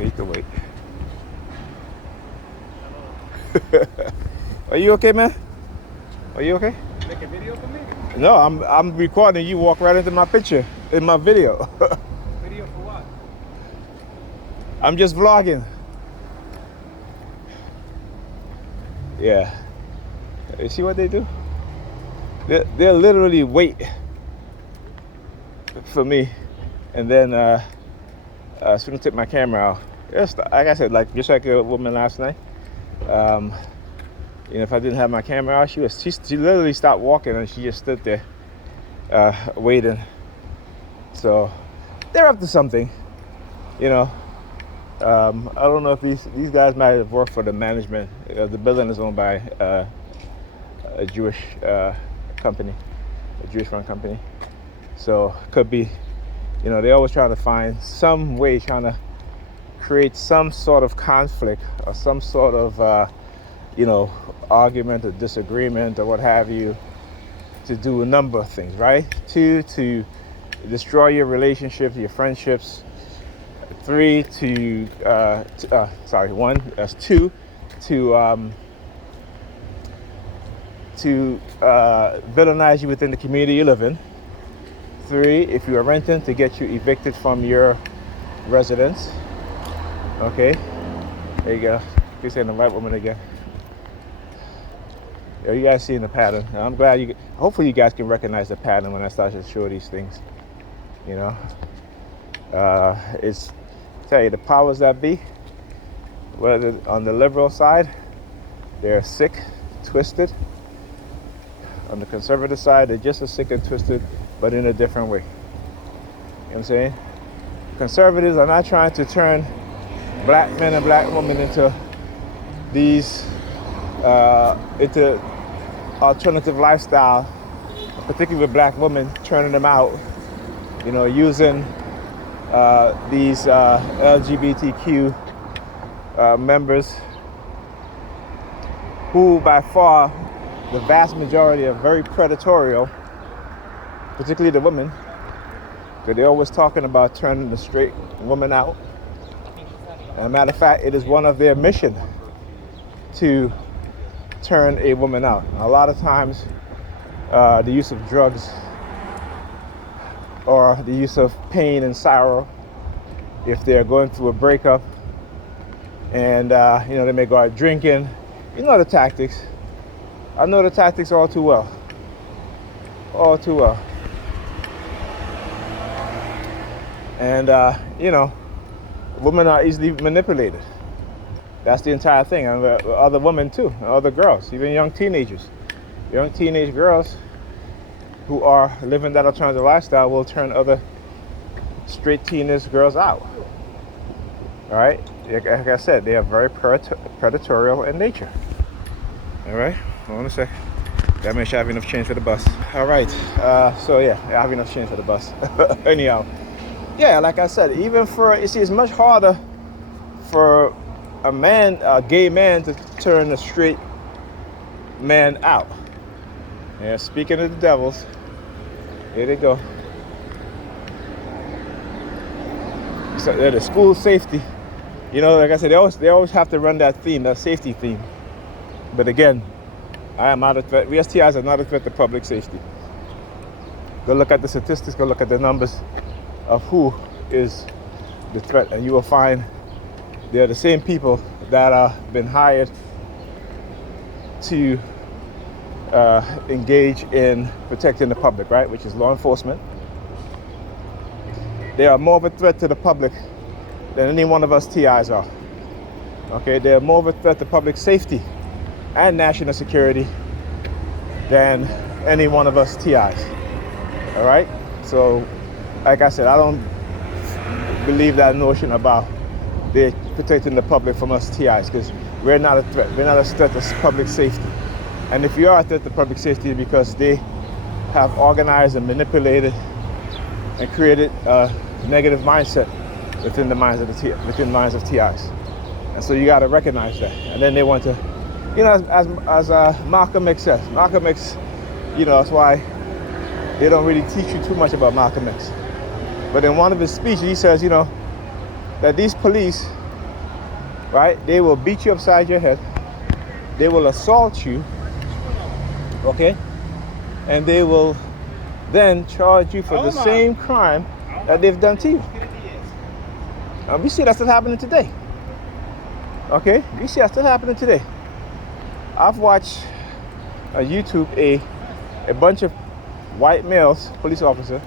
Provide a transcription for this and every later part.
You can wait. Are you okay, man? Are you okay? Make a video for me? No, I'm recording. You walk right into my picture in my video. Video for what? I'm just vlogging. Yeah. You see what they do? They'll literally wait for me, and then as soon as I take my camera out, just like I said, just like a woman last night. If I didn't have my camera out, she literally stopped walking and she just stood there waiting. So they're up to something, I don't know if these guys might have worked for the management. The building is owned by a Jewish company, a Jewish-run company. So could be, they're always trying to find some way, trying to create some sort of conflict or some sort of, argument or disagreement or what have you, to do a number of things, right? 2, to destroy your relationships, your friendships. 3, 1, that's 2, to villainize you within the community you live in. 3, if you are renting, to get you evicted from your residence. Okay, there you go. Keep saying the white woman again. Yeah, you guys seeing the pattern. I'm glad hopefully you guys can recognize the pattern when I start to show these things. It's, tell you, the powers that be, whether on the liberal side, they're sick, twisted. On the conservative side, they're just as sick and twisted, but in a different way. You know what I'm saying? Conservatives are not trying to turn black men and black women into these, into alternative lifestyle, particularly with black women, turning them out, using these LGBTQ members, who by far the vast majority are very predatorial, particularly the women, because they're always talking about turning the straight woman out. As a matter of fact, it is one of their mission to turn a woman out. A lot of times, the use of drugs or the use of pain and sorrow, if they're going through a breakup, and they may go out drinking. You know the tactics. I know the tactics all too well. All too well. And women are easily manipulated. That's the entire thing. And other women too, other girls, even young teenagers. Young teenage girls who are living that alternative lifestyle will turn other straight teenage girls out. All right? Like I said, they are very predatorial in nature. All right? Hold on a sec. Gotta make sure I have enough change for the bus. All right. So yeah, I have enough change for the bus. Anyhow. Yeah, like I said, even it's much harder for a gay man to turn a straight man out. Yeah, speaking of the devils, here they go. So the school safety, like I said, they always have to run that theme, that safety theme. But again, I am not a threat. We as TIs are not a threat to public safety. Go look at the statistics, go look at the numbers of who is the threat, and you will find they're the same people that have been hired to engage in protecting the public, right? Which is law enforcement. They are more of a threat to the public than any one of us TIs are. Okay, they're more of a threat to public safety and national security than any one of us TIs. All right? So, like I said, I don't believe that notion about they're protecting the public from us TIs, because we're not a threat. We're not a threat to public safety. And if you are a threat to public safety, because they have organized and manipulated and created a negative mindset within the minds of TIs. And so you got to recognize that. And then they want to, as Malcolm X says, Malcolm X, that's why they don't really teach you too much about Malcolm X. But in one of his speeches, he says, that these police right? They will beat you upside your head. They will assault you, okay? And they will then charge you for the same crime that they've done to you. And we see that's still happening today. Okay? We see that's still happening today. I've watched on YouTube a bunch of white males, police officer,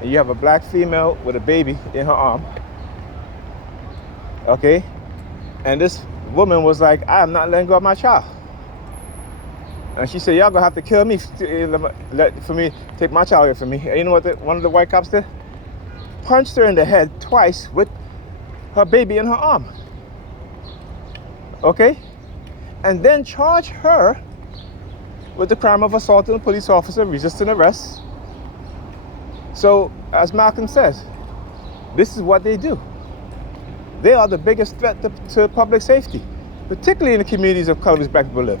and you have a black female with a baby in her arm. Okay? And this woman was like, I am not letting go of my child. And she said, y'all gonna have to kill me for me, take my child away from me. And you know what one of the white cops did? Punched her in the head twice with her baby in her arm. Okay? And then charged her with the crime of assaulting a police officer, resisting arrest. So, as Malcolm says, this is what they do. They are the biggest threat to public safety, particularly in the communities of color which black people live.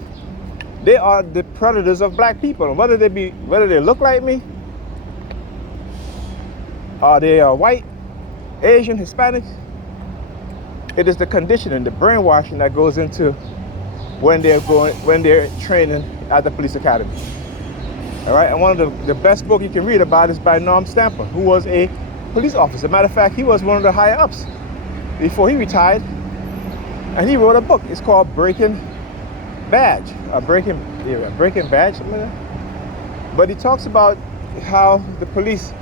They are the predators of black people. And whether they look like me, or they are white, Asian, Hispanic, it is the conditioning, the brainwashing that goes into when they're training at the police academy. All right, and one of the best book you can read about is by Norm Stamper, who was a police officer. Matter of fact, he was one of the higher ups before he retired, and he wrote a book. It's called Breaking Badge, Breaking Badge, something like that. But he talks about how the police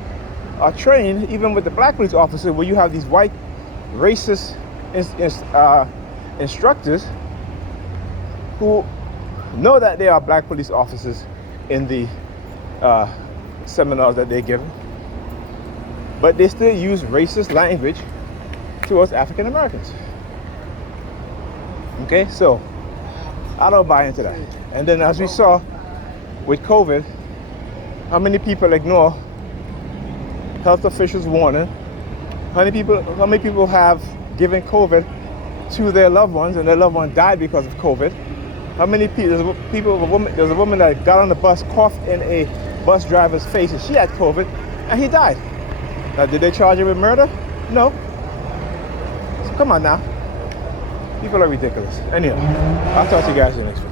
are trained, even with the black police officer, where you have these white racist instructors who know that they are black police officers in the seminars that they give, but they still use racist language towards African Americans. Okay, so I don't buy into that. And then, as we saw with COVID, how many people ignore health officials' warning? How many people have given COVID to their loved ones, and their loved one died because of COVID? How many people? There's a woman that got on the bus, coughed in a bus driver's face, and she had COVID, and he died. Now, did they charge her with murder? No. So come on now. People are ridiculous. Anyway, I'll talk to you guys in the next one.